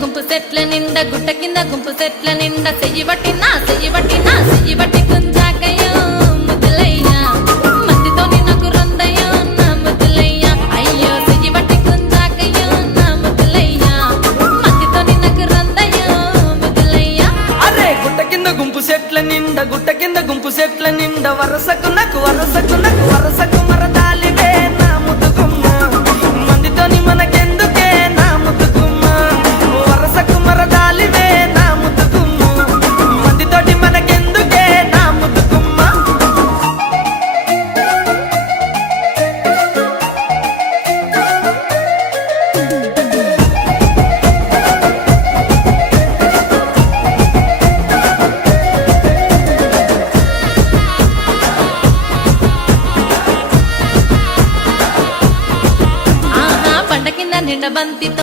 గుంపు సెట్ల నిండా గుట్ట కింద గుంపు సెట్ల నిండా చెయ్యి పట్టినా గుంజాకయ్యో ముద్దులయ్యా మందితోని నాకు రొందయ్యో నా ముద్దులయ్యా అయ్యో చెయ్యి పట్టి గుంజాకయ్యో నా ముద్దులయ్యా మందితోని నాకు రొందయ్యో ముద్దులయ్యా. అరే గుట్ట కింద గుంపు సెట్ల నిండా వరసకు వరసకు మరదాలివే నా ముద్దుగుమ్మ మందితోని మనకెందుకే నా ముద్దుగుమ్మ వరసకు మరదాలివే నా ముద్దుగుమ్మ మందితోటి మనకెందుకే నా ముద్దుగుమ్మ. ఆహా పండ కింద నిండ బంతితో